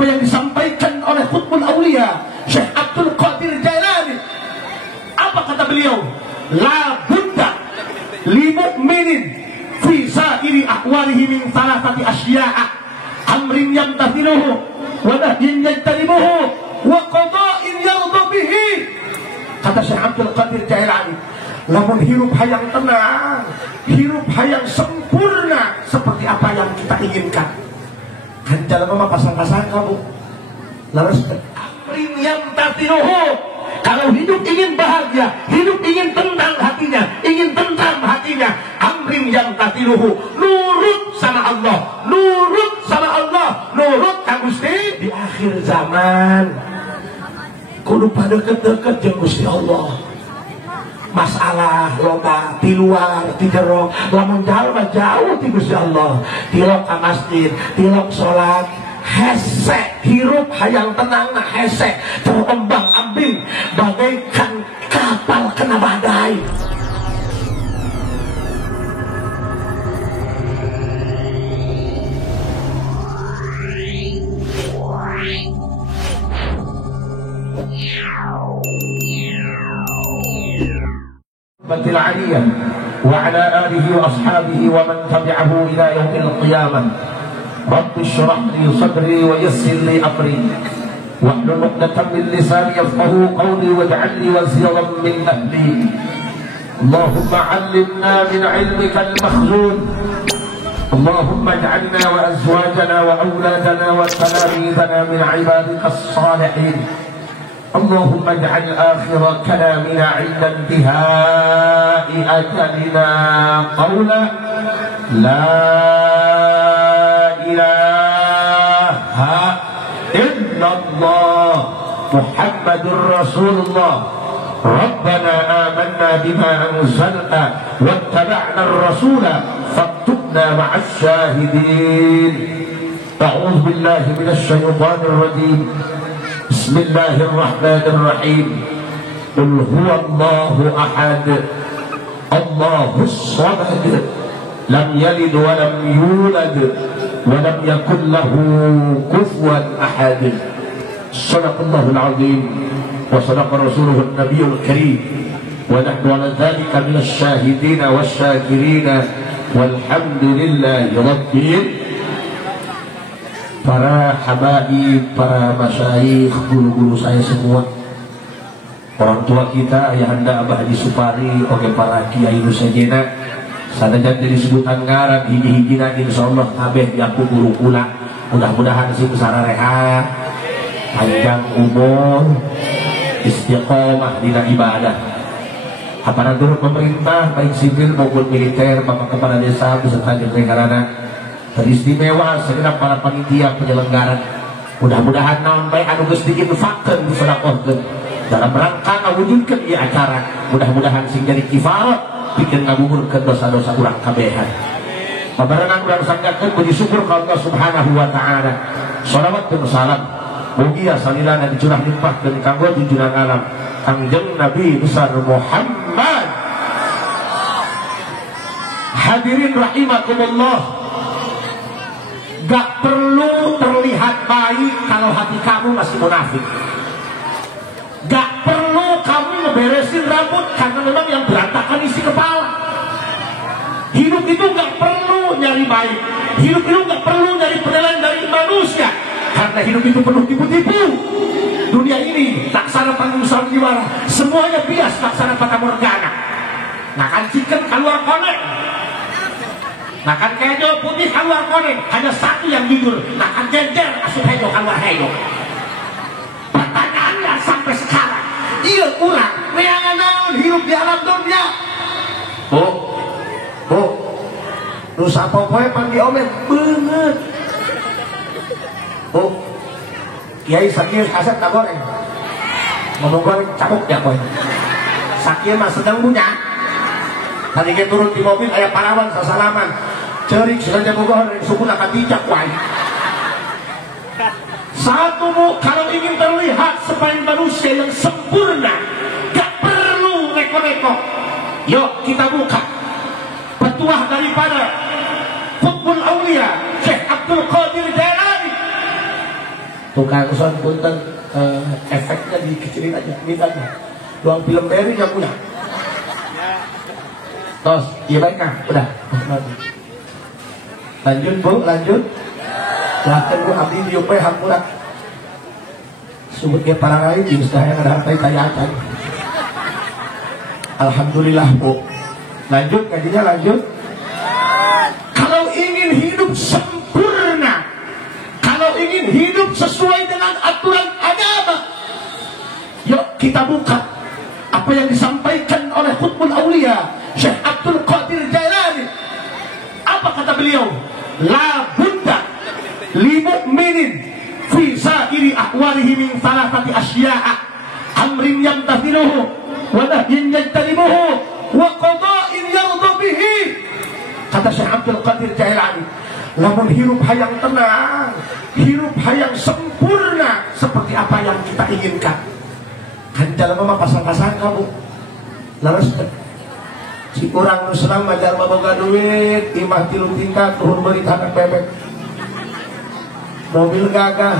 apa yang disampaikan oleh Qutbul Aulia Syekh Abdul Qadir Jailani. Apa kata beliau? La budda li mu'minin fi sa'iri ahwalihi min thalathati asya'a amrin yamtathiluhu wa nahyin yajtanibuhu wa qada'in yarda bihi. Kata Syekh Abdul Qadir Jailani, lamun hirup hayang tenang, hirup hayang sempurna seperti apa yang kita inginkan. Kan jalan mama pasang-pasang kamu. Lalu amrin yamtathiluhu. Kalau hidup ingin bahagia, hidup ingin tenang hatinya, ingin tentram hatinya, amrin yang tatiluhu, nurut sama Allah, nurut sama Allah, nurut ka Gusti di akhir zaman. Kudu pada deket-deket jeung Gusti Allah. Masalah loba di luar, di jero, lamun jauh ti Gusti Allah, tilok ka masjid, tilok salat, hese hirup hayang tenang na hese terombang ambing bagaikan kapal kena badai. Batil aliyah wa ala alihi wa ashabihi wa man tabi'ahu ila yaumil qiyamah. Rabbi shrah li sadri wa yassir li amri wahlul 'uqdatam min lisani yafqahu qawli waj'alni waziran min ahli. Allahumma 'allimna min 'ilmika al-makhzun. Allahumma ij'alna wa azwajana wa awladana wa talamidana min 'ibadika as-salihin. Allahumma ij'al akhir kalamina 'inda intihai ajalina qawla la ilaha illallah Muhammadur Rasulullah. Rabbana amanna bima anzalta wattaba'na ar-rasula faktubna ma'as syahidin. A'udzu billahi minasy syaithanir rajim. Bismillahirrahmanirrahim. Qul huwallahu ahad, Allahus samad, lam yalid wa lam yulad wa lam yakul lahu kufuwan ahad. Shadaqallahul azim wa sadaqa rasuluhun nabiyul karim wa nahnu ala dzalika minasy syahidin wasyakirin walhamdulillahi rabbil. Para habaib, para masyayikh, guru-guru saya semua, orang tua kita, ayahanda Abah Haji Supari, oke para kiai nusajena, sadajan dari sebutan ngaran hiji-hijina insyaallah kabeh diaku guru kula. Mudah-mudahan sih sararea panjang umur, istiqomah dina ibadah. Aparatur pemerintah baik sipil maupun militer, Bapak Kepala Desa beserta jajaranna teristimewa segenap para panitia penyelenggara. Mudah-mudahan naon bae anu geus diinfakkeun disedekahkeun dalam rangka ngawujudkeun ieu acara. Mudah-mudahan sing jadi kifarat pikeun ngagugurkeun dosa-dosa urang kabehan. Pabarengan urang sanggakeun puji syukur ka Allah Subhanahu wa taala. Shalawat dan salam mugi salilana dicurah limpahkeun kanggo junjungan alam Kangjeng Nabi besar Muhammad. Hadirin rahimakumullah. Gak perlu terlihat baik kalau hati kamu masih munafik. Gak perlu kamu ngeberesin rambut karena memang yang berantakan isi kepala. Hidup itu gak perlu nyari baik. Hidup itu gak perlu nyari penilaian dari manusia, karena hidup itu penuh tipu-tipu. Dunia ini laksana panggung sandiwara, semuanya bias laksana fata morgana. Makan chicken keluar konek, makan kejo putih keluar konek, hanya satu yang jujur, makan jejer asup hejo keluar hejo. Pertanyaannya sampai sekarang, iya kurang neangan naon hidup di alam dunia. Nusa popoe pandi omet bener. Kiai sakit aset tak goreng, ngomong goreng cabuk ya boy. Sakit mah sedang punya. Tadi kita turun di mobil ayah parawan sasalaman, cerik sudah jago goreng suku nak bijak wae. Satu kalau ingin terlihat sebagai manusia yang sempurna, gak perlu reko-reko. Yuk kita buka petuah daripada Qutbul Aulia Syekh Abdul Qadir Jailani. tukang son punten efeknya dikecilin aja, minta aja. Doang film beri nggak punya. Tos, iya baik kan? Udah. Lanjut bu, lanjut. Lahkan bu abdi diupai hampura. Sebutnya para rai di yang ada harta tayatan. Alhamdulillah bu. Lanjut ngajinya lanjut. Kalau ingin hidup sempurna, kalau ingin hidup sesuai dengan aturan agama, yuk kita buka apa yang disampaikan oleh Qutbul Aulia Syekh Abdul Qadir Jailani. Apa kata beliau? La budda li mu'minin fi sa'iri ahwalihi min thalathati asya'a amrin yamtathiluhu wa nahyin yajtanibuhu wa qada'in yarda bihi. Kata Syekh Abdul Qadir Jailani, namun hidup hayang tenang, hidup hayang sempurna seperti apa yang kita inginkan. Kan jalan mama pasang-pasang kamu laras si kurang nusenang majar baboga duit imah tilu tingkat turun berita anak bebek mobil gagah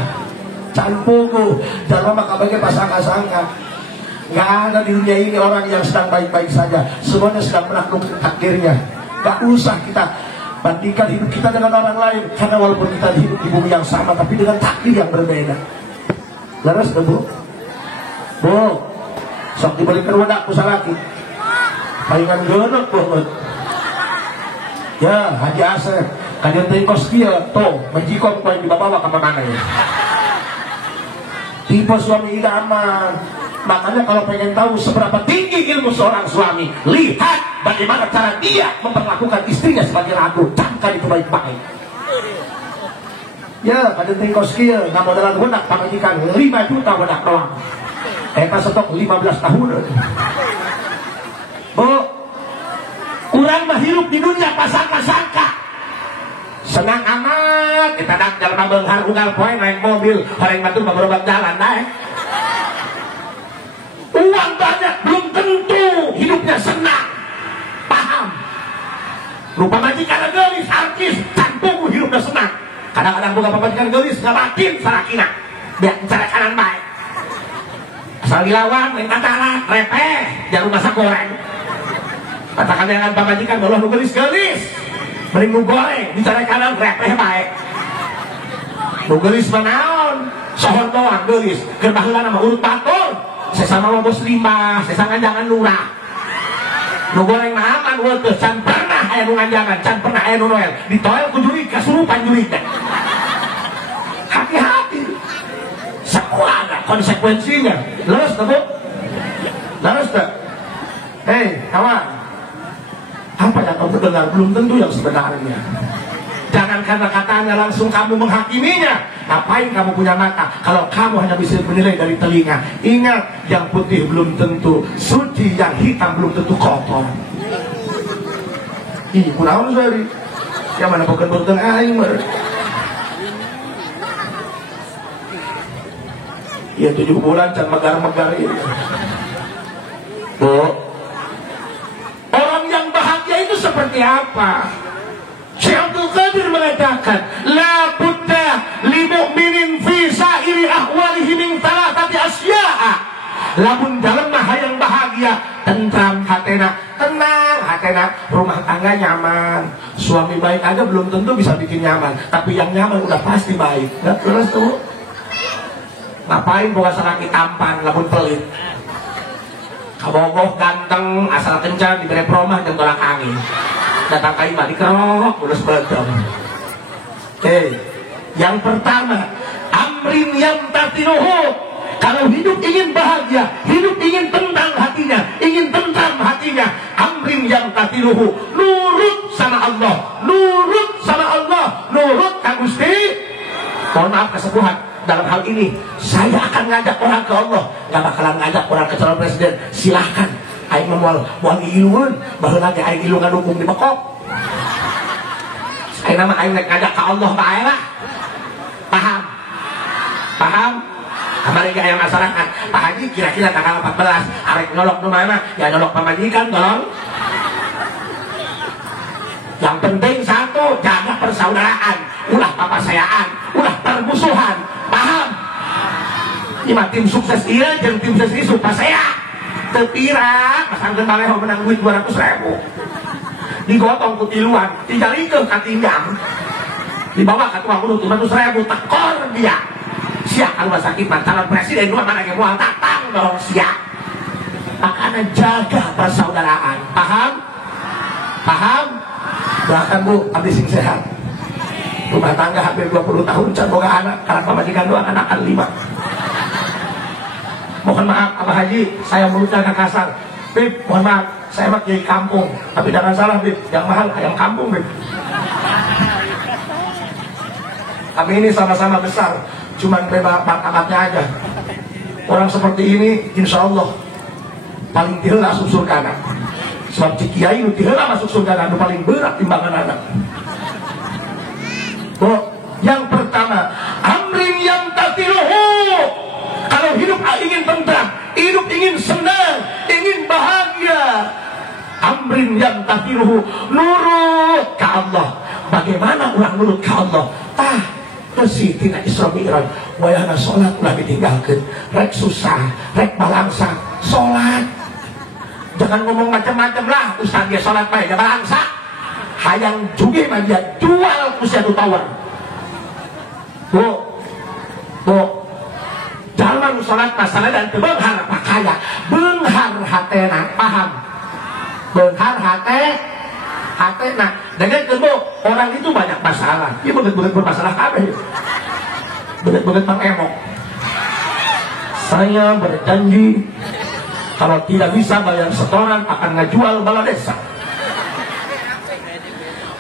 canpuku jalan mama kabage pasang-pasang. Nggak ada di dunia ini orang yang sedang baik-baik saja, semuanya sedang menaklukkan takdirnya. Gak usah kita bandingkan hidup kita dengan orang lain, karena walaupun kita hidup di bumi yang sama tapi dengan takdir yang berbeda. Laras bu, bu, sok diberikan wadah ku salaki palingan genok banget ya Haji Asep kalian tadi kos kia tuh majikom kau yang dibawa ke mana ya tipe suami idaman. Makanya kalau pengen tahu seberapa tinggi ilmu seorang suami, lihat bagaimana cara dia memperlakukan istrinya sebagai ratu. Camkan itu baik-baik. Ya, kadang tingkos kia, nggak modalan wedak pamajikan 5 juta wedak doang. Pas stok 15 tahun. Bu, kurang mah hidup di dunia pasangka-sangka. Senang amat, kita dak jalan benghar unggal poe naik mobil, horeng batu beberapa jalan naik. Uang banyak belum tentu hidupnya senang. Paham? Rupa majikan gelis artis cantum hidupnya senang. Kadang-kadang buka pemajikan gelis ngelakin sarakina biar cara kanan baik. Asal dilawan main katalah repeh jangan masak goreng. Katakan dengan pemajikan bahwa lu gelis-gelis mending lu goreng bicara kanan repeh baik. Lu gelis manaon sohor doang gelis gerbaheula nama urut batur. Sesama mau bos 5, sesama jangan lurah. Nu goreng nahan weuteus can pernah aya nu ngajangan, can pernah aya nu noel. Ditoel ku jurig kasurupan jurig teh. Hati-hati. Sakuana konsekuensinya. Leres teh, Bu? Leres teh? Hei, kawan. Apa yang kamu dengar belum tentu yang sebenarnya. Jangan karena katanya langsung kamu menghakiminya. Ngapain kamu punya mata kalau kamu hanya bisa menilai dari telinga? Ingat, yang putih belum tentu suci, yang hitam belum tentu kotor. Ih, kunaon sari? Yang mana bukan bukan aing mer? Ya 7 bulan can megar-megar ini. Bu, orang yang bahagia itu seperti apa? Syekh Abdul Qadir mengatakan, la budda li mu'minin fi sa'iri ahwalihi min thalathati asya'a. Lamun dalam hayang bahagia, tentram hatena, tenang hatena, rumah tangga nyaman, suami baik aja belum tentu bisa bikin nyaman, tapi yang nyaman udah pasti baik. Nggak terus tuh. Ngapain boga salaki tampan, lamun pelit. Kabogoh ganteng, asal kencan diberi promah dan tolak angin. Datang ke imah dikerok, terus betul. Yang pertama, amrin yang tatinuhu. Kalau hidup ingin bahagia, hidup ingin tentang hatinya, ingin tentram hatinya, amrin yang tatinuhu. Nurut sama Allah, nurut sama Allah, nurut ka Gusti. Mohon maaf kesepuhan. Dalam hal ini, saya akan ngajak orang ke Allah, gak bakalan ngajak orang ke calon presiden. Silahkan. Aing memual iluan, baru nanti aing ilu ngadukung di bekok. Aing nama aing ngajak ke Allah bae lah. Paham? Paham? Kemarin gak yang masyarakat, Pak Haji kira-kira tanggal 14, arek nolok nu mana? Ya nolok pamajikan tolong. Yang penting satu, jaga persaudaraan, ulah papasayaan, ulah permusuhan. Paham? Ima tim sukses iya jeung tim sukses isu pas saya tepira pasangkeun baleho menang duit 200.000 digotong ku tiluan dijalikeun ka tinjam dibawa ka tukang urut 500.000 tekor dia sia ka rumah sakit calon presiden rumah mana ge moal tatang dong sia. Makanya jaga persaudaraan, paham? Paham? Doakan Bu abdi sing sehat, rumah tangga hampir 20 tahun can boga anak karena pamajikan doakan akan 5. Mohon maaf Abah Haji, saya mulutnya agak kasar. Bib, mohon maaf, saya mah kiai kampung. Tapi jangan salah Bib, yang mahal ayam kampung Bib. Kami ini sama-sama besar, cuman beda martabatnya aja. Orang seperti ini, insya Allah paling tihela masuk surga. Sebab si kiai nu tihela masuk surga nu paling berat timbangan anak. Yang pertama, amrin yang tatiluhu. Kalau hidup ingin tentram, hidup ingin senang, ingin bahagia, amrin yang tatiluhu, nurut ke Allah. Bagaimana orang nurut ke Allah? Kesi tina Isra Mi'raj, wayahna sholat ulah ditinggalkan, rek susah, rek balangsa, sholat. Jangan ngomong macam-macam lah, Ustaz dia sholat baik, dia balangsa. Hayang juga mah dia jual usia tu tawar. Jangan sholat masalah dan beunghar pakaya, beunghar hatena, paham? Beunghar hatena. Dengan kedua orang itu banyak masalah. Dia begitu bermasalah kabeh. Begitu mengemok. Saya berjanji kalau tidak bisa bayar setoran akan ngajual bala desa.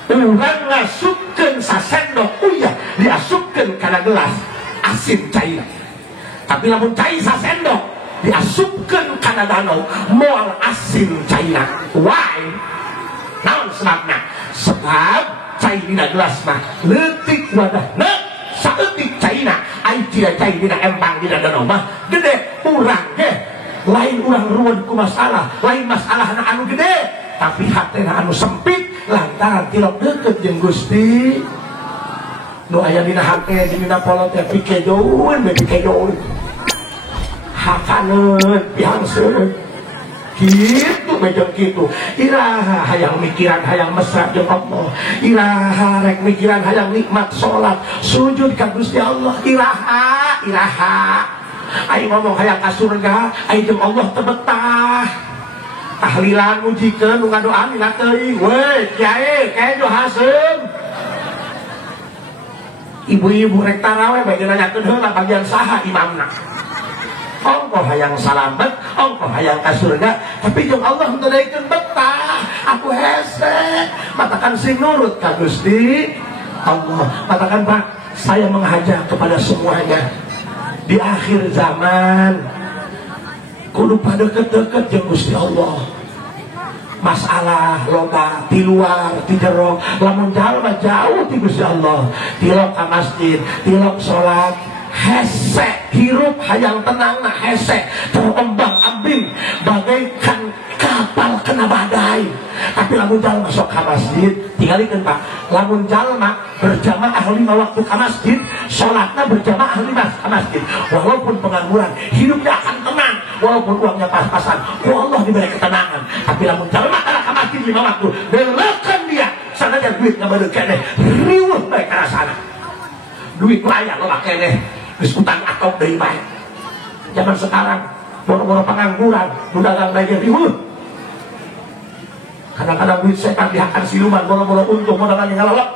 Urang ngasupkeun sasendok uyah diasupkeun kana gelas asin cair. Tapi lamun cai sasendok diasupkeun kana danau moal asin cair. Why? Naon sebabna? Sebab cai dina gelas mah leutik wadahna saeutik caina ai cia cai dina empang dina danau mah gede urang ge lain urang ruwet ku masalah lain masalahna anu gede tapi hatena anu sempit lantaran tilok deukeut jeung Gusti nu aya dina hate dina polot teh pikedoun be pikedoun hakaneun pihangseureun gitu bejeng gitu. Iraha hayang mikiran hayang mesra jeung Allah, iraha rek mikiran hayang nikmat salat sujud ka Gusti Allah, iraha ai ngomong hayang ka surga ai jeung Allah teu betah. Tahlilan mujikeun nu ngadoan dina teuing we kiai kae jo haseum. Ibu-ibu rek tarawih bae nanyakeun heula bagian saha imamna. Ongkoh hayang salamet, ongkoh hayang ka surga, tapi jeung Allah ngadaikeun betah. Aku hese, matakan sing nurut ka Gusti Allah. Matakan Pak, saya mengajak kepada semuanya di akhir zaman kudu pada deket-deket jeung Gusti Allah. Masalah loba di luar, di jero, lamun jalma jauh ti Gusti Allah, tilok ka masjid, tilok salat, hese hirup hayang tenang na hese terombang ambing bagaikan kapal kena badai. Tapi lamun jalma sok ka masjid tinggalikeun Pak, lamun jalma berjamaah 5 waktu ka masjid, salatna berjamaah 5 ka masjid, walaupun pengangguran hidupnya akan tenang, walaupun uangnya pas-pasan, Allah diberi ketenangan. Tapi lamun jalma kana ka masjid 5 waktu beulekeun dia sanajan duit ngabeudeuh keneh riweuh bae ka rasana. Duit layak lo keneh geus utang atok deui bae. Zaman sekarang boro-boro pengangguran nu dagang bae riweuh. Kadang-kadang duit setan dihakan siluman boro-boro untung modal ngalolok.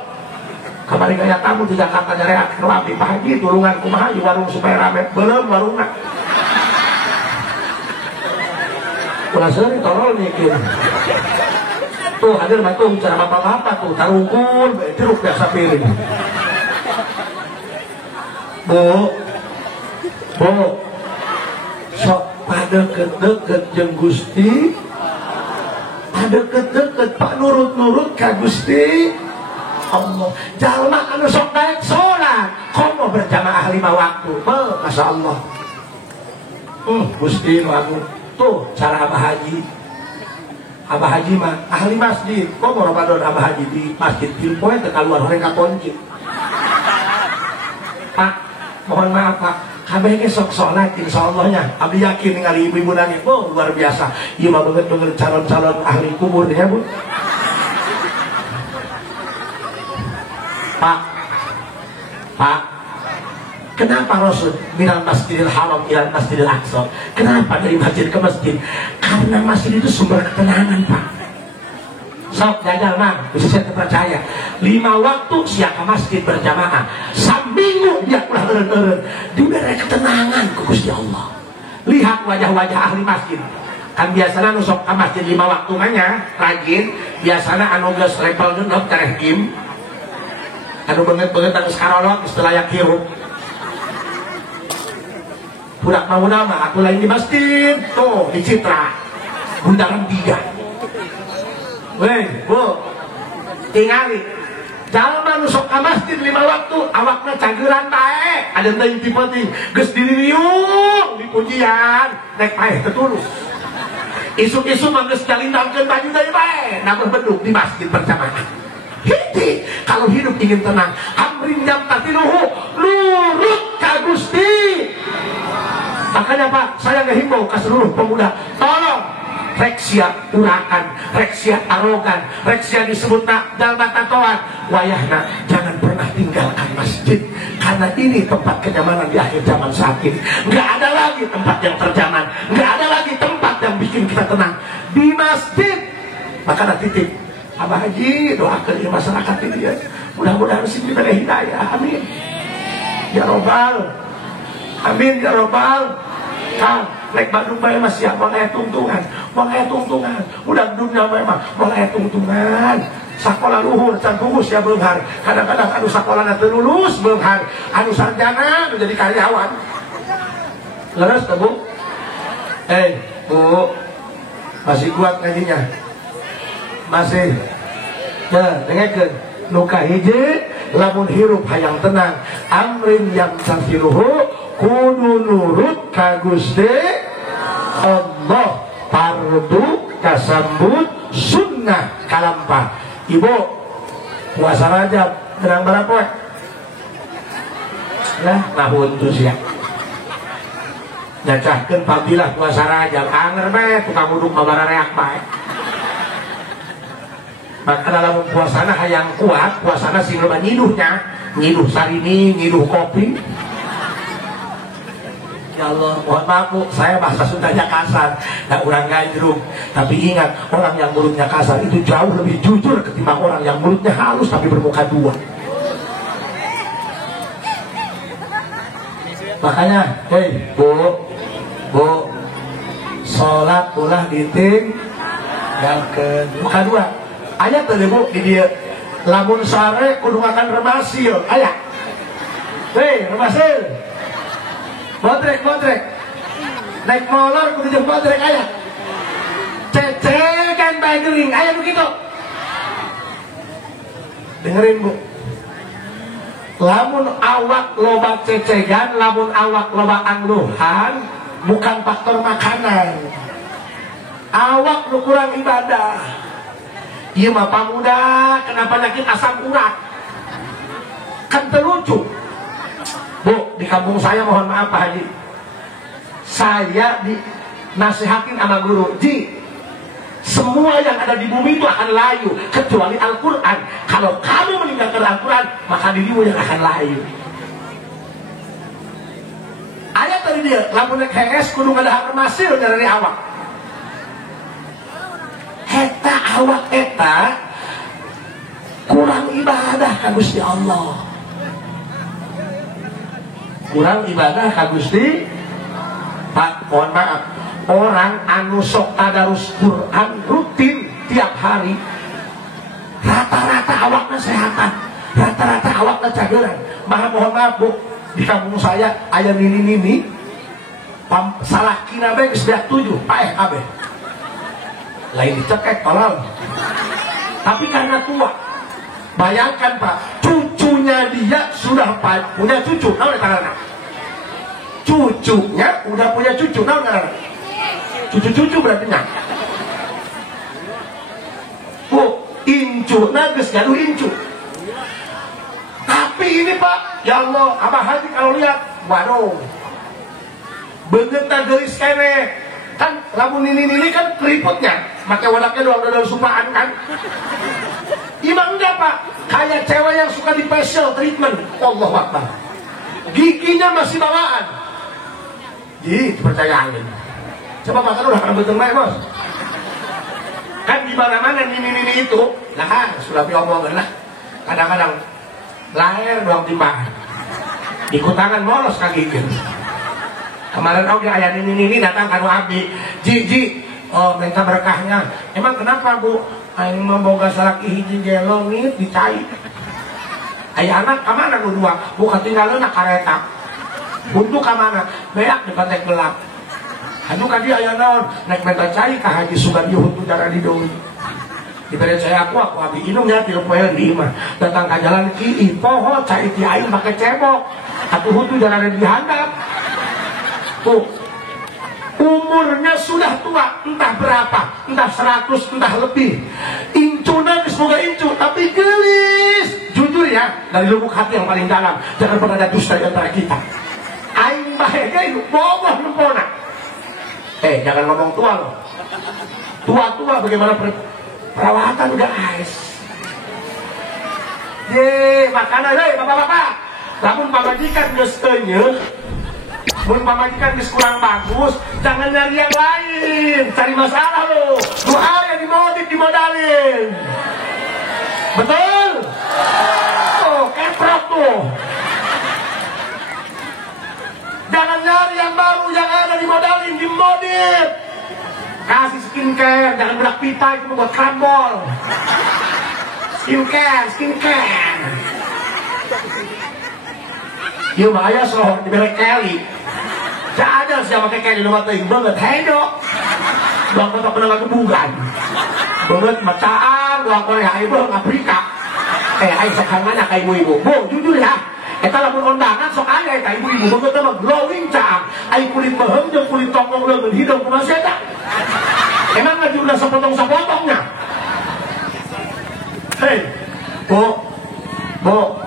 Kamari gaya tamu di Jakarta nyareak kelami Pak Haji tulungan kumaha di warung supaya rame belum warungna. Ulah seuri tolol mikir. Tuh hadir batu cara bapak-bapak tuh tarungkul bae jeruk biasa piring. Bu, sok pada deket jeung Gusti, pada deket-deket Pak nurut-nurut ka Gusti Allah. Jalma anu sok daek salat, komo berjamaah 5 waktu, masya Allah. Gusti nu agung. Tuh cara Abah Haji. Abah Haji mah ahli masjid, komo Ramadan Abah Haji di masjid Pilpoe teu kaluar horeng ka kunci. Pak, mohon maaf Pak, kabeh sok sholat insyaallah nya. Abdi yakin ningali ibu-ibu nangis, oh luar biasa. Ieu mah beungeut calon-calon ahli kubur ya, Bu. Pak, kenapa Rasul minal Masjidil Haram ilal Masjidil Aqsa? Kenapa dari masjid ke masjid? Karena masjid itu sumber ketenangan, Pak. Sok jajal mah, bisa saya percaya. 5 waktu siap ke masjid berjamaah, saminggu dia ulah eureun-eureun. Diberi ketenangan ku Gusti Allah. Lihat wajah-wajah ahli masjid. Kan biasanya nu sok ke masjid 5 waktu nya rajin, biasanya anu geus level genep careh kim. Anu banget-banget anu sekarolot istilah yang hirup. Budak mau nama aku lain di masjid tuh di Citra bundaran 3. Weh, Bu, tingali jalma nu sok ka masjid 5 waktu awakna cageran bae, ada teuing ti penting geus diririung di pujian nek paeh tetulus. Isuk-isuk mah geus jalindangkeun baju deui bae, namun beduk di masjid berjamaah. Hiti kalau hidup ingin tenang, amrin jam tatiluhu nurut ka Gusti. Makanya Pak, saya ngehimbau ke seluruh pemuda, tolong rek sia urakan, rek sia arogan, rek sia disebut dalma tatoan, wayahna jangan pernah tinggalkan masjid, karena ini tempat kenyamanan di akhir zaman saat ini. Nggak ada lagi tempat yang terjaman, nggak ada lagi tempat yang bikin kita tenang di masjid. Maka titip Abah Haji doakan ya masyarakat ini ya, mudah-mudahan sih diberi hidayah, amin ya robbal, amin ya robbal. Kang naik Bandung bae mas ya, mau aya tungtungan, udah dunia bae mah mau aya tungtungan. Sakola luhur can bungkus ya beunghar, kadang-kadang anu sakolana teu lulus beunghar, anu sarjana anu jadi karyawan. Leres tuh Bu? Bu, masih kuat ngajinya? Masih ya dengekeun nu kahiji lamun hirup hayang tenang amrin yang tafiruhu kudu nurut ka Gusti Allah, fardu kasambut sunnah kalampah. Ibu puasa Rajab gerang berapa we? Lah ngahun tuh sia nyacahkeun fadilah puasa Rajab anger bae tukang uduk babarareak bae. Maka dalam puasana hayang kuat, puasana sing loba nyiduhnya, nyiduh sarini, nyiduh kopi. Ya Allah, mohon maaf Bu, saya bahasa Sundanya kasar, nah orang gandrung. Tapi ingat, orang yang mulutnya kasar itu jauh lebih jujur ketimbang orang yang mulutnya halus tapi bermuka dua. Makanya, Bu, sholat ulah diting, yang ke muka dua. Ayat tadi Bu di dia lamun sare kudu makan remasil ayat. Remasil botrek naik molor kudu jeung botrek ayat. Cecegan bae geuling ayat begitu. Dengerin Bu, lamun awak loba cecegan, lamun awak loba angluhan bukan faktor makanan. Awak lu kurang ibadah. Iya mah pamuda kena penyakit asam urat kan terlucu. Bu, di kampung saya mohon maaf Pak Haji, saya dinasihatin sama guru, Ji, semua yang ada di bumi itu akan layu kecuali Al-Quran. Kalau kamu meninggalkan Al-Quran maka dirimu yang akan layu. Ayat tadi dia lamun nek henges kudu ngadahar masil dari awak. Eta awak eta kurang ibadah ka Gusti Allah, kurang ibadah ka Gusti. Pak, mohon maaf, orang anu sok tadarus Quran rutin tiap hari rata-rata awakna sehatan, rata-rata awakna cageran. Maka mohon maaf Bu, di kampung saya aya nini-nini salah kina bae geus beak 7 paeh kabeh. Lain dicekek tolong, tapi karena tua. Bayangkan Pak, cucunya dia sudah punya cucu, naon karena cucunya udah punya cucu, naon karena cucu-cucu berarti nah. Bu, incu nages gaduh incu. Tapi ini Pak, ya Allah, Abah Haji kalau lihat, waduh, beungeutna geulis kene. Kan lamun nini kan keriputnya, make wadaknya doang supaan kan. Imam enggak Pak, kayak cewek yang suka di facial treatment. Allahu Akbar. Giginya masih bawaan. Ji, percayain. Coba makan udah kena betul Bos. Kan di mana-mana nini itu, nah sudah diomongin lah. Kadang-kadang lahir doang timbaan. Ikutangan molos kaki gigi. Kemarin oke ayah nini datang kanu abdi. Ji, oh minta berkahnya. Emang kenapa Bu? Aing memboga salaki hiji gelo nih dicai. Ayah anak kamana nu dua? Bu ketinggalan nak kareta. Untuk kamana? Beak di pantai gelap. Anu kadi aya naon naik meta cai ka Haji Sugardi huntu darah di doi. Dibere saya aku abi inung ya tilu poe di imah. Datang ka jalan ki poho cai ti aing make cebok. Atuh huntu darah di handap. Tuh. Umurnya sudah tua, entah berapa, entah 100, entah lebih. Incuna semoga incu, tapi gelis. Jujur ya, dari lubuk hati yang paling dalam, jangan pernah ada dusta di antara kita. Aing bahagia itu boboh lempona. Jangan ngomong tua loh. Tua-tua bagaimana perawatan udah ais. Makanan bapak-bapak. Lamun pamajikan geus teu mun pamajikan geus kurang bagus, jangan nyari yang lain. Cari masalah lo. Doa yang dimodalin. Betul? Oh, keprok tuh. Jangan nyari yang baru, yang ada dimodalin, dimodif. Kasih skincare, jangan berak pita itu buat krambol. Skincare. Iya bahaya soh, dibelek Kelly. Ada siapa pakai Kelly lu matain banget, hedok. Doang kotak pernah lagu bukan. Banget macaan, doang Korea ibu Afrika. Ayo sekarang kayak ibu-ibu. Bu, jujur ya. Eta lamun ondangan sok aya eta ibu-ibu beungeut mah glowing cam. Ai kulit behem jeung kulit tongkong leungeun hidung kumaha eta? Emang ngajurna sepotong-sepotongnya. Hei. Bu.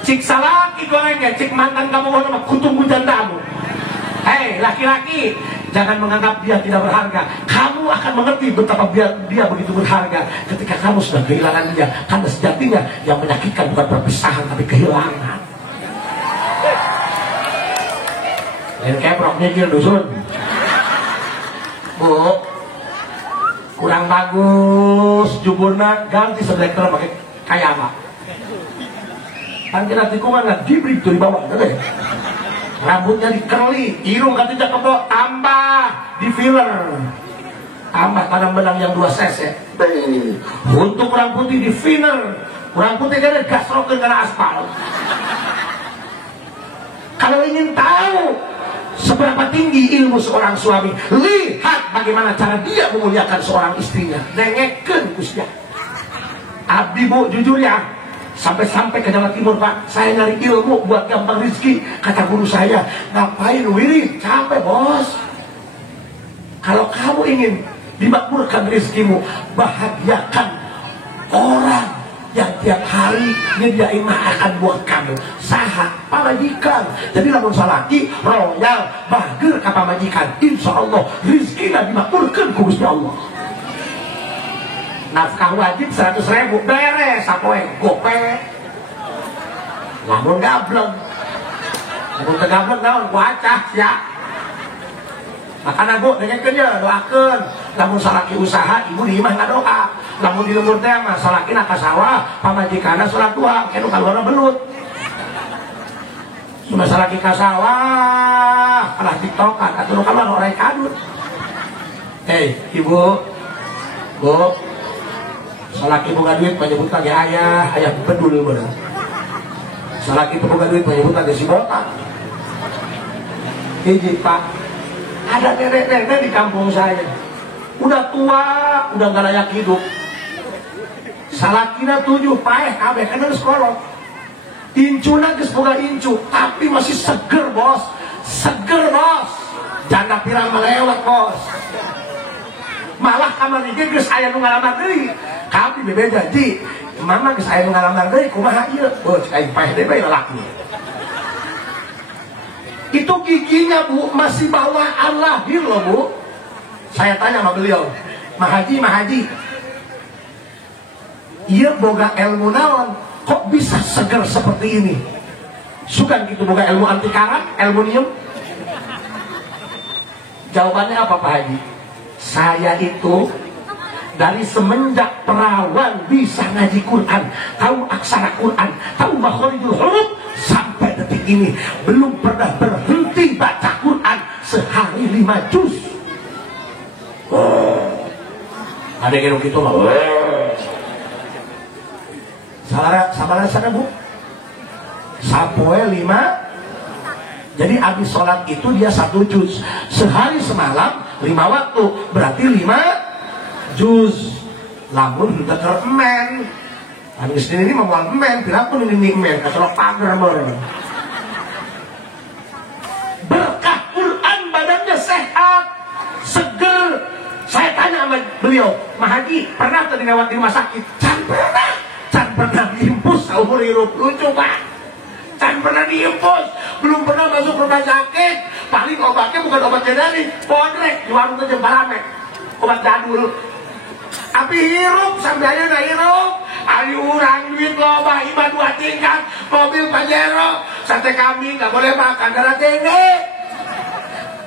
Cik salaki gorengnya, cik mantan kamu mah kutung jandamu. Hei, laki-laki, jangan menganggap dia tidak berharga. Kamu akan mengerti betapa dia begitu berharga ketika kamu sudah kehilangan dia. Karena sejatinya yang menyakitkan bukan perpisahan tapi kehilangan. Lain keprok nyikir dusun. Bu, kurang bagus juburna, ganti sebelah pakai kayak apa? Kan kira tikungan nggak diberi tuh di bawah, deh. Rambutnya dikerli, irung katanya kebok, tambah di filler, tambah tanam benang yang 2 cc. Untuk orang putih di filler, orang putih kan gasrokin karena aspal. Kalau ingin tahu seberapa tinggi ilmu seorang suami, lihat bagaimana cara dia memuliakan seorang istrinya. Dengekeun kusya. Abdi Bu, jujur ya. Sampai ke Jawa Timur Pak, saya nyari ilmu buat gampang rezeki. Kata guru saya, ngapain wirid? Capek Bos. Kalau kamu ingin dimakmurkan rezekimu, bahagiakan orang yang tiap hari nyediain makan buat kamu. Saha pamajikan. Jadi lamun salaki royal bager ka pamajikan, insya Allah rezekinya dimakmurkan ku Gusti Allah. Nafkah wajib 100.000 beres sapoe gope. Lamun gableng naon wacah ya. Makana Bu dengekeun ye doakeun. Lamun salaki usaha ibu di imah ngadoa. Lamun di lembur teh mah salakina ka sawah, pamajikanna salat duha, kenu kaluarna belut. Cuma salaki ka sawah, kalah tiktokan atuh kaluar orang kadut. Ibu, Bu, salaki boga duit menyebut lagi ayah bedul bener. Salaki boga duit menyebut lagi si botak. Hiji Pak, ada nenek-nenek di kampung saya, udah tua, udah gak layak hidup. Salakina 7 paeh kabeh kan harus kolot. Incuna geus boga incu, tapi masih seger Bos. Janda pirang melewat Bos. Malah kamar ini geus aya nu ngalamar deui. Kami bebeja ji, mama geus aya nu ngalamar deui kumaha ieu? Oh, cai paeh deui bae lalaki. Itu giginya Bu masih bawaan lahir loh Bu. Saya tanya sama beliau, Mahaji, iya boga ilmu naon, kok bisa seger seperti ini? Sukan gitu boga ilmu anti karat, aluminium. Jawabannya apa Pak Haji? Saya itu dari semenjak perawan bisa ngaji Quran, tahu aksara Quran, tahu makhorijul huruf, sampai detik ini belum pernah berhenti baca Quran sehari 5 juz. Ada yang gitu loh. Sabar sana Bu. Sapoe 5. Jadi habis sholat itu dia 1 juz. Sehari semalam 5 waktu, berarti 5 juz. Lamun teker men. Habis ini mau men, pirapun ini men, kecelok pagar bareng. Berkah Quran badannya sehat, seger. Saya tanya sama beliau, Mahaji, pernah tadi lewat di rumah sakit? Can pernah diimpus seumur hidup. Lucu Pak. Can pernah diimpus, belum pernah masuk rumah sakit. Paling obatnya bukan obat jadari, podrek di warung aja baramek, obat jadul. Tapi hirup sampai aja udah hirup. Ayo orang duit loba, iba 2 tingkat, mobil Pajero, sate kambing nggak boleh makan darah tinggi.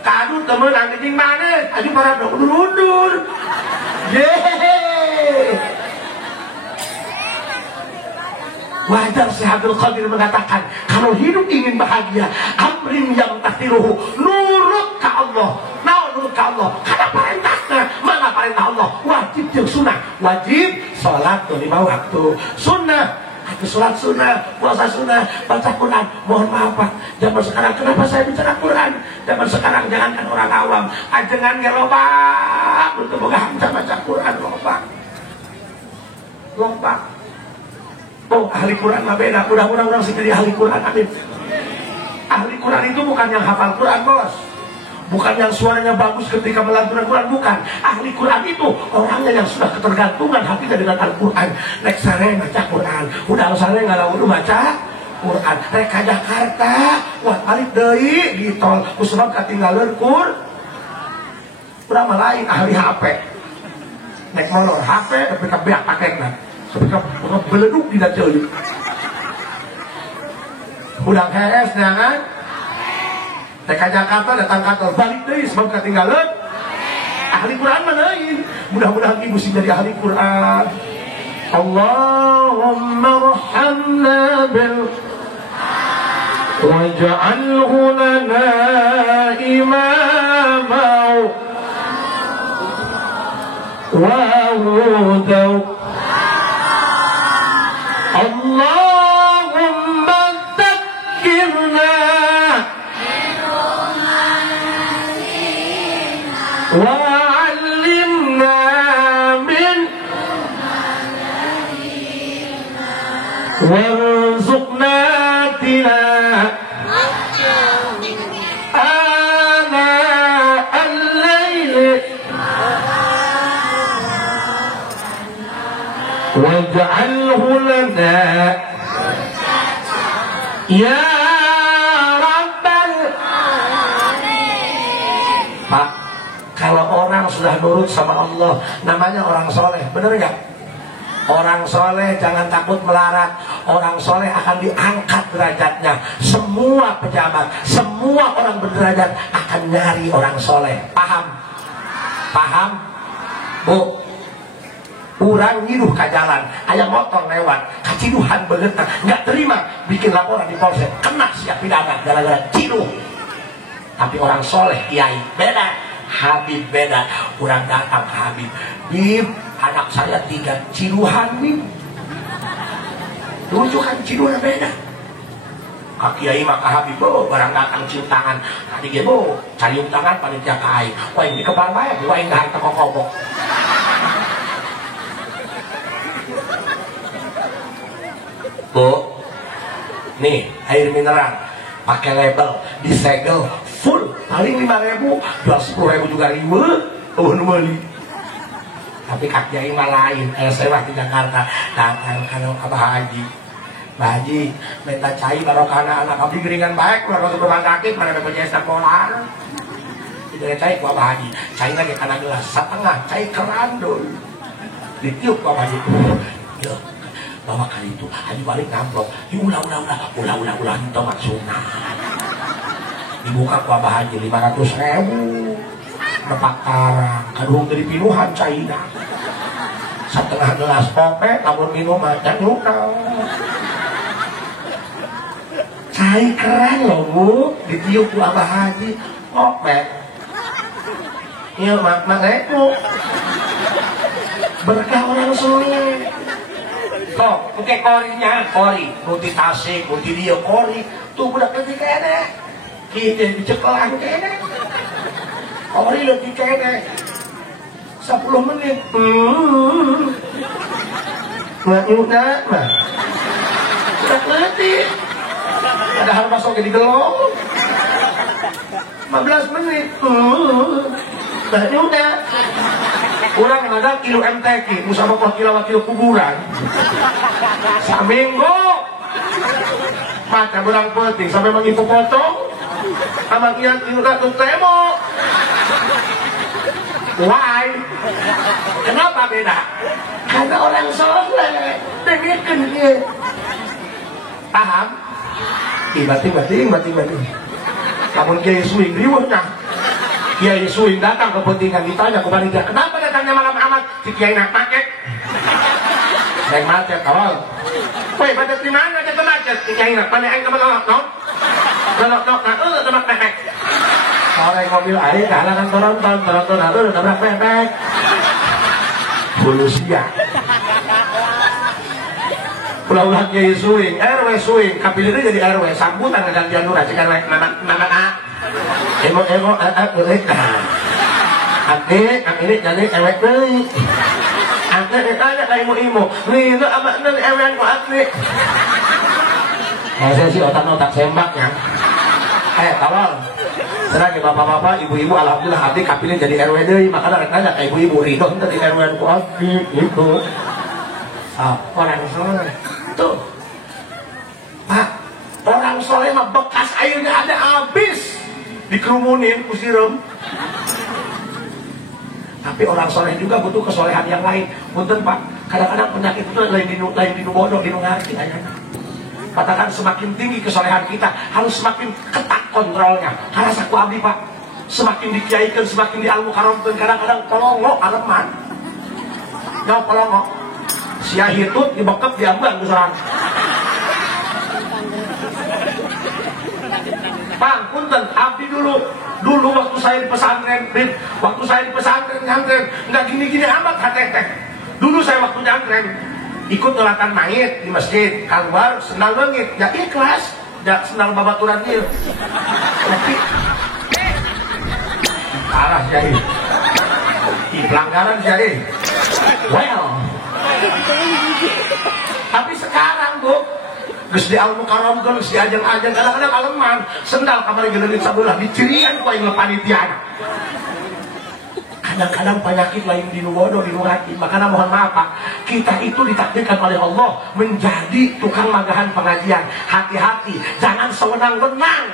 Kadu temen anjing mana? Ayo para undur. Yeay. Wajar si Abdul Qadir mengatakan, kalau hidup ingin bahagia, amrin yang tahtiruhu, nurut ke Allah. Nah, nurut ke Allah. Karena perintahnya, mana perintah Allah? Wajib yang sunnah. Wajib sholat 5 waktu. Sunnah, aku sholat sunnah, puasa sunnah, baca Quran. Mohon maaf Pak, zaman sekarang kenapa saya bicara Quran? Zaman sekarang jangankan orang awam, ajengan ya loba, untuk menghamsa baca Quran loba. Oh, ahli Quran mah beda. Mudah-mudahan orang sih jadi ahli Quran, amin. Ahli Quran itu bukan yang hafal Quran, bos. Bukan yang suaranya bagus ketika melantunkan Quran, bukan. Ahli Quran itu orangnya yang sudah ketergantungan hatinya dengan Al-Quran. Nek sare baca Quran, udah sare nggak lalu baca Quran. Nek ka Jakarta, wah balik deui ditol. Kusebab katinggalan Quran. Urang mah lain ahli HP. Nek molor HP tapi kebeak pakekna. Sebab beleduk di daceuy. Udah HS jangan. Nek ka Jakarta datang kantor balik deui sebab ketinggalan ahli Quran mana lain. Mudah-mudahan ibu sih jadi ahli Quran. Allahumma rahamna bil waj'alhu lana imama wa hudaw. Allahumma dzakkirna wa'allimna min warzuqna tilawah ana al-lail waj'alhu lana ya rabbal alamin. Pak, kalau orang sudah nurut sama Allah, namanya orang soleh, bener nggak? Orang soleh jangan takut melarat. Orang soleh akan diangkat derajatnya. Semua pejabat, semua orang berderajat akan nyari orang soleh. Paham? Paham? Bu, urang ngiduh ke jalan, aya motor lewat, kaciduhan banget, nggak terima, bikin laporan di polsek, kena siap pidana gara-gara ciduh. Tapi orang soleh, kiai, beda. Habib beda. Urang datang ke Habib, Bib, anak saya 3 ciduhan Bib. Lucu kan, ciduhan beda. Kiai maka Habib, bo, barang datang cium tangan. Tadi dia, bo, cium tangan panitia kai. Wah ini kebar baik, wah ini harta kokobok. Bu, nih air mineral pakai label, disegel full, paling 5.000, jual 10.000 juga ribu. Oh numeli. Tapi kaki mah lain. Saya waktu di Jakarta datang kalau Abah Haji, Baji, minta cai barokah anak abdi geringan baik, keluar ke rumah sakit, mana BPJS sekolah. Itu cai ku Haji, cai lagi karena gelas setengah, cai kerandul. Ditiup ku Haji. Yo, bawa kali itu, Haji balik ngamplok. Ulah, itu maksudnya. Dibuka ku Haji 500.000. Nepak karang, kadung dari pinuhan cai dah. Setengah gelas kopi, namun minum aja luka. Cai keren loh bu, ditiup ku Abah Haji. Kopi. Iya maknanya berkah orang soleh. Kok, oke korinya, kori, multi tasik, multi dia kori, tuh budak lebih kene, kita dicekelan kene, kori lebih kene, 10 menit, nggak nyudah, mah, udah letih, ada hal masuk di gelong, 15 menit, nah nyudah. Kurang ada kilo MTQ, musama wakil kuburan. Saminggu mata berang penting sampai mengipu potong sama kian kilo ratus temo. Why? Kenapa beda? Karena orang soleh dengarkan dia. Paham? Tiba-tiba. Namun kiai swing riwuhnya. Kiai swing datang kepentingan ditanya kepada dia, kenapa datangnya malam amat? Si kiai nak macet. Naik macet awal. Woi, macet di mana aja tuh macet? Si kiai nak mana yang kebetulan, no? Tempat pepek. Orang mobil air kalangan tonton, tabrak pepek. Bulu siang. Ulah-ulah kiai swing, RW swing, kapilirnya jadi RW, sambutan gantian lurah, jika nama emo gelek ini jadi ewek deui ate ditanya ka imo nih itu abah nan ewean ku atli saya sih otak sembaknya tawal serang bapak-bapak ibu-ibu alhamdulillah hati kapilin jadi RW deui makanya rek nanya ka ibu-ibu ridho teh di RW ku atli itu orang soleh tuh Pak orang soleh mah bekas airnya ada habis dikerumunin kusirum. Tapi orang soleh juga butuh kesolehan yang lain. Punten Pak, kadang-kadang penyakit itu lain di bodoh, di ngarti ayana. Katakan semakin tinggi kesolehan kita harus semakin ketat kontrolnya. Karena saku abdi Pak, semakin dikiaikan, semakin dialmu karomkeun, kadang-kadang kolongo aleman. Nyawa kolongo. Sia hitut dibekep diamban kusaran. Bang, punten, abdi dulu waktu saya di pesantren, nyantren, nggak gini-gini amat teh. Dulu saya waktu nyantren, ikut nolatan mayit di masjid, keluar sendal lengit, ya ikhlas, ya sendal babaturan dia. Tapi, parah jadi, pelanggaran jadi, well. Tapi sekarang bu, geus di al-mukarramkeun, geus diajeng-ajeng, kadang-kadang aleman, sendal kamari geuleut sabelah dicirian ku aing panitiana. Kadang-kadang penyakit lain di bodoh, di hati. Makanya mohon maaf Pak, kita itu ditakdirkan oleh Allah menjadi tukang magahan pengajian. Hati-hati, jangan sewenang-wenang.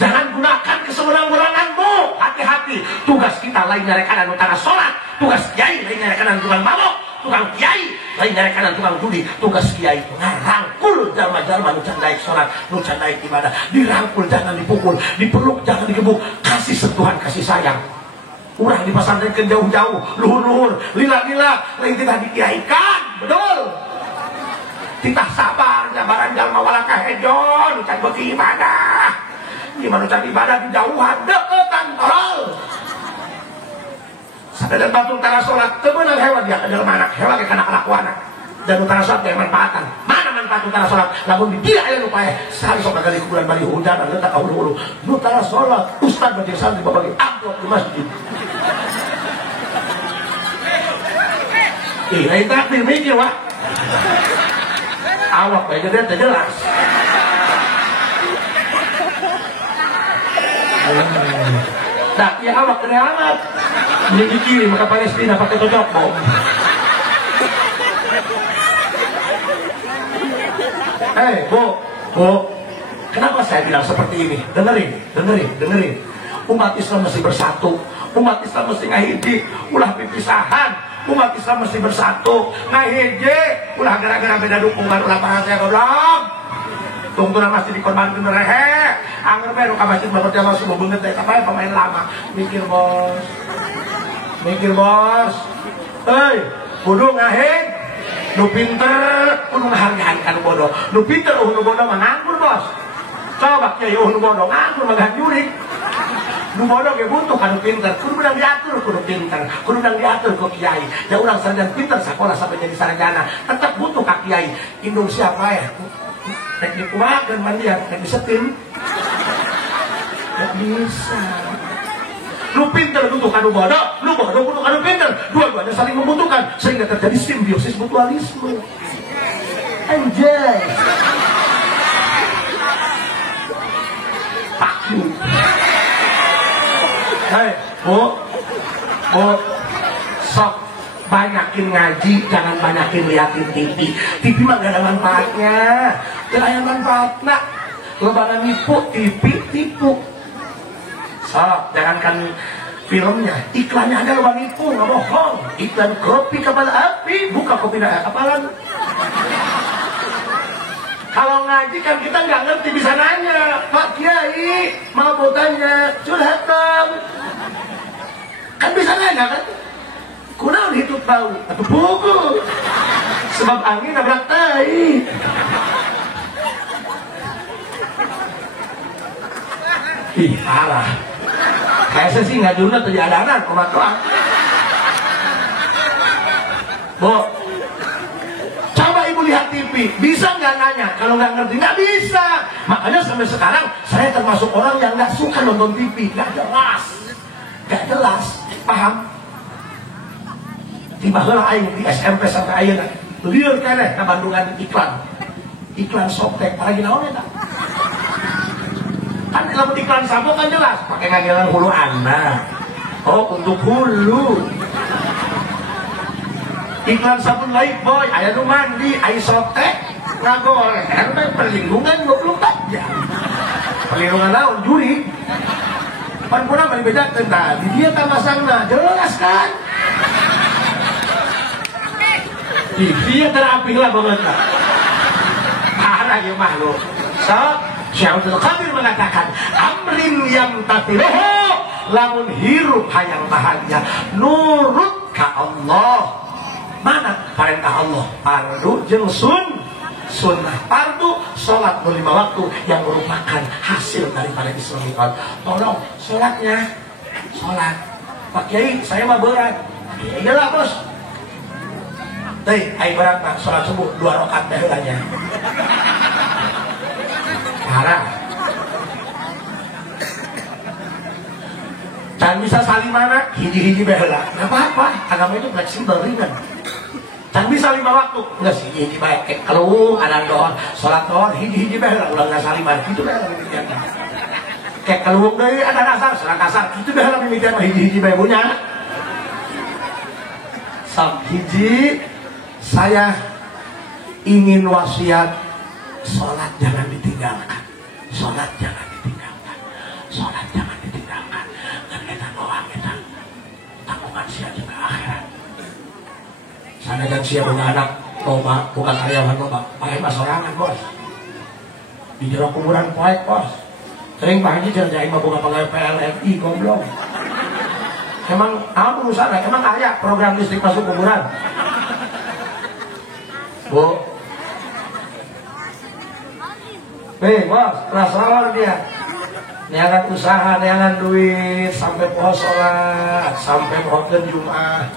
Jangan gunakan kesewenang-wenanganmu. Hati-hati, tugas kita lain nyarekan anu tara salat, tugas kiai lain nyarekan anu tukang mabok, tukang kiai lain nyarekan tukang judi. Tugas kiai ngarangkul jalma-jalma nu can daek salat, nu can daek ibadah, dirangkul jangan dipukul, dipeluk jangan digebuk, kasih sentuhan kasih sayang. Urang di pesantren ke jauh-jauh, luhur-luhur, lila-lila, lain tidak dikiaikan, betul. Titah sabar, jabaran jalma walaka hejon, can beuki ibadah. Gimana can ibadah di jauhan, deketan tolol. Sadar batul tara salat, teu beunang hewan dia adalah anak hewan ke kana kelakuana. Dan utara salat yang manfaatan. Mana manfaat utara salat? Lamun dia aya nu paeh sari sok kali bulan bari hujan anu tak kaulu-ulu. Utara salat, ustaz bagi santri babagi amplop di masjid. Lain takdir mikir wah. Awak bae gede teh jelas. Nah, ya awak kena amat. Ini dikirim ke Palestina pakai cocok bom. Bu, kenapa saya bilang seperti ini? Dengerin. Umat Islam mesti bersatu. Umat Islam mesti ngahiji, ulah pipisahan. Umat Islam mesti bersatu, ngahiji, ulah gara-gara beda dukungan, ulah bahasa goblok. Tunggu masih dikorbankan rehe. Angger bae ka masjid berjamaah subuh beungeut teh kapan pemain lama. Mikir bos. Kudu ngahing, nu pinter, kudu ngahargaan ka nu bodoh. Nu pinter nu bodoh mah nganggur bos. Coba kiai nu bodoh nganggur mah jurik. Nu bodoh ge butuh ka nu pinter, kudu menang diatur kudu pinter, kudu menang diatur ku kiai. Da urang sarjana pinter sakola sampai jadi sarjana, tetap butuh ka kiai. Indung siapa ya? Teknik kuat dan mandian, teknik setim. Gak bisa. Lu pinter butuh kanu bodoh, lu bodoh butuh kanu pinter. Dua-duanya saling membutuhkan sehingga terjadi simbiosis mutualisme. Anjay. Paku. Bu, sok banyakin ngaji, jangan banyakin liatin TV. TV mah gak ada manfaatnya. Gak ada manfaatnya. Lebaran nipu, TV tipu. Sok, jangankan filmnya, iklannya ada lo nipu, nggak bohong. Iklan kopi kapal api, buka kopi kapalan. Kalau ngaji kan kita nggak ngerti, bisa nanya, Pak Kiai mau tanya, curhat dong. Kan bisa nanya kan? Kurang hidup tahu atau buku. Sebab angin nabrak tai. Ih, parah. Kayaknya sih nggak dulu tuh jalanan, umat doang. Bu, coba ibu lihat TV, bisa nggak nanya? Kalau nggak ngerti nggak bisa. Makanya sampai sekarang saya termasuk orang yang nggak suka nonton TV, nggak jelas, paham? Tiba-tiba aing di SMP sampai ayeuna, liur kene ke Bandungan iklan softtek, lagi naon eta? Kan kalau iklan sampo kan jelas, pakai ngagelan hulu Anda. Oh, untuk hulu. Iklan sabun Lifebuoy, aya nu mandi, aya softtek, ngagoreng, eta perlindungan 24 jam. Perlindungan naon juri. Pan puna mah dibedakeun tah, di dieu tah masangna, jelas kan? Di dieu terapi lah banget lah. Parah ieu mah lu. Sok Syaikhul Qadir mengatakan amrin yang tatiluhu lamun hirup hayang bahagia nurut ka Allah. Mana perintah Allah? Fardu jeung sunnah. Fardu salat 5 waktu yang merupakan hasil daripada Islamiyah. Tolong salatnya, salat. Pak Kiai, saya mah berat. Iyalah bos. Teh, ai berat mah salat subuh 2 rakaat baheulanya. Parah. Jangan bisa saling mana hiji-hiji baheula. Enggak apa-apa, agama itu fleksibel ringan. Jangan bisa 5 waktu. Enggak sih hiji bae kayak keluh ada doa, salat doa hiji-hiji baheula ulah saling mana. Itu baheula mimitian. Kayak keluh deui ada dasar, salat kasar. Itu baheula mimitian hiji-hiji bae punya. Sam hiji saya ingin wasiat salat jangan ditinggalkan. Salat jangan ditinggalkan. Salat jangan ditinggalkan. Dan kita doa kita tanggungan sia juga akhirat. Sana kan sia punya anak loba, bukan karyawan loba. Pakai mas sorangan bos. Di jero kuburan poek bos. Sering Pak Haji jangan mah buka pegawai PLNI goblok. Emang apa urusannya? Emang ayah program listrik masuk kuburan? Bu. Bos, rasawan dia. Niangan usaha, niangan duit, sampai poho sholat, sampai poho Jumat.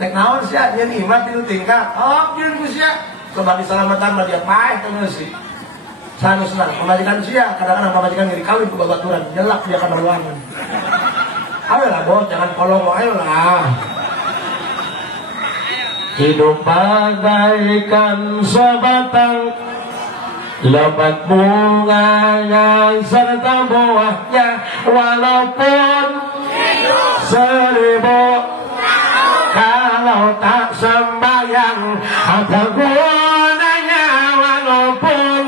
Nek naon sih, dia nikmat itu tingkat. Oh, dia sia. Coba diselamatan mah dia pahit tuh sih. Sana senang, pemajikan sia. Kadang-kadang pemajikan ngiri kawin ke babaturan, jelak dia kamar ruangan. Ayolah bos, jangan kolong, ayolah. Hidup bagaikan sebatang lebat bunganya serta buahnya, walaupun 1000 kalau tak sembahyang ada gunanya, walaupun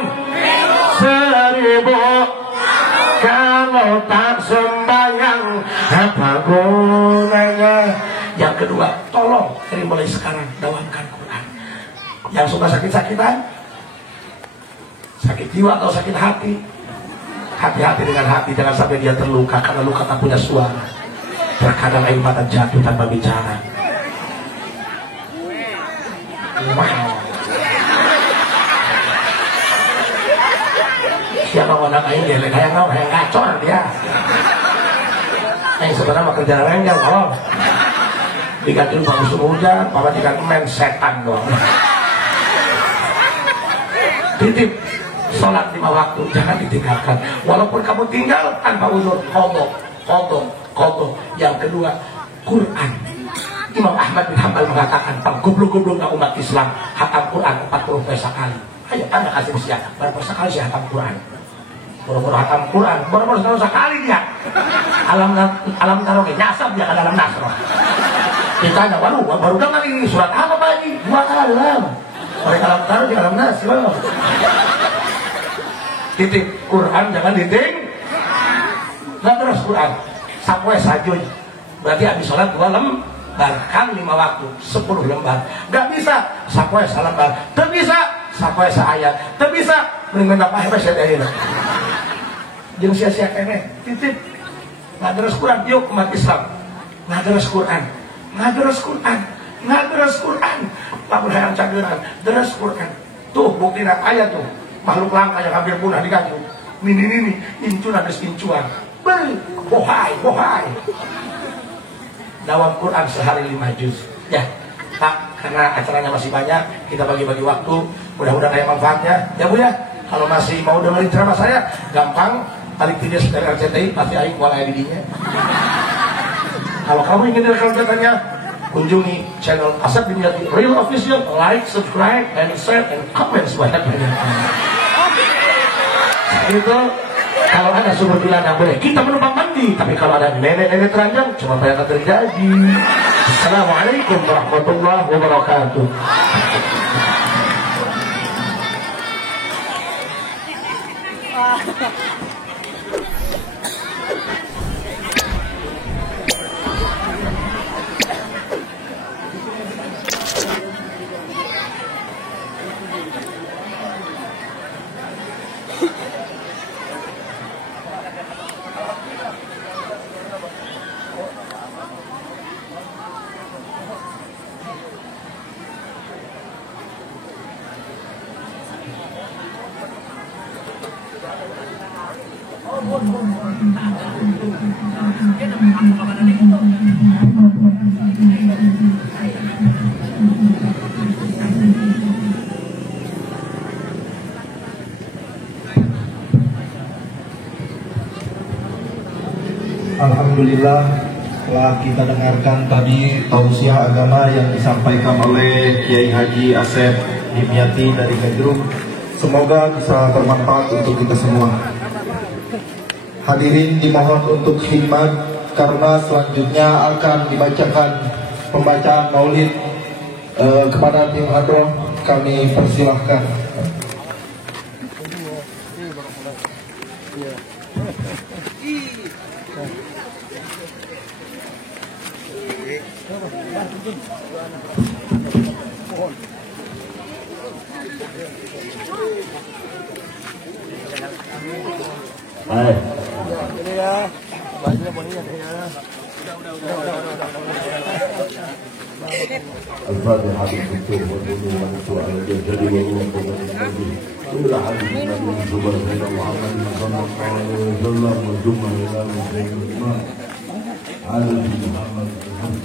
apa gunanya? Yang kedua, tolong dari mulai sekarang dawamkan Quran. Yang suka sakit-sakitan, sakit jiwa atau sakit hati, hati-hati dengan hati, jangan sampai dia terluka karena luka tak punya suara. Terkadang air mata jatuh tanpa bicara. Wow. Siapa orang lain dia kayak ngau kayak gacor dia. Sebenarnya mah kerja renggel kalau diganti bang musim hujan, para tidak main setan doang. Titip sholat 5 waktu jangan ditinggalkan. Walaupun kamu tinggal tanpa uzur, kodok. Yang kedua, Quran. Imam Ahmad bin Hanbal mengatakan, goblok-goblok umat Islam hatam Quran 40 kali. Ayo tanya kasih usia, berapa sekali sih hatam Quran? Boro-boro hatam Quran, boro-boro sekali dia. Alam taruh nyasap dia ke dalam nasroh. Ditanya, waduh, baru dengar ini surat apa Pak Haji? 2 alam. Mereka alam taruh di alam nasroh. Titik Quran jangan diting. Nggak terus Quran. Sapoe sajun. Berarti habis sholat 2 lembar. Kan 5 waktu 10 lembar. Nggak bisa sapoe salembar. Nggak bisa sapoe seayat. Nggak bisa mending apa hebat saya dari. Jangan sia-sia kene. Titik. Ngadres Quran, yuk umat Islam. Ngadres Quran. Lamun hayang cageran, deres Quran. Tuh bukti ayat tuh. Makhluk langka yang hampir punah di gantung. Nini, incuan ada incuan. Beli, bohai. Dawam Quran sehari 5 juz. Ya, Pak, karena acaranya masih banyak, kita bagi-bagi waktu. Mudah-mudahan ada manfaatnya. Ya Bu ya, kalau masih mau dengerin ceramah saya, gampang. Balik video dari RCTI, pasti aing mulai didinya. Kalau kamu ingin dengar kelanjutannya, kunjungi channel Asep bin Yati Real Official, like, subscribe, and share, and comment sebanyak-banyaknya. Itu kalau ada sumber bilangan boleh kita menumpang mandi, tapi kalau ada nenek-nenek teranjang, cuma apa yang akan terjadi. Assalamualaikum warahmatullahi wabarakatuh. Alhamdulillah telah kita dengarkan tadi tausiah agama yang disampaikan oleh Kiai Haji Asep Dimyati dari Gadrung. Semoga bisa bermanfaat untuk kita semua. Hadirin dimohon untuk khidmat karena selanjutnya akan dibacakan pembacaan maulid kepada tim hadroh. Kami persilahkan. Baik. Ini ya, bajunya boninya ya. الفاتحة بالدكتور والبنو والنسوء على الجلجل والروح والنبي كل حديث النبي زبر سيدنا محمد صلى الله عليه وسلم والجمع إلى مسلم الإمام على محمد الحمد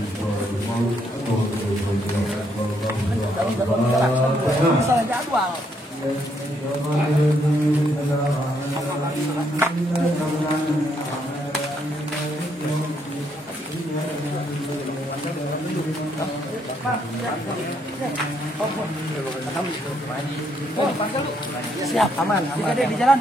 Siap, aman. Jika dia di jalan.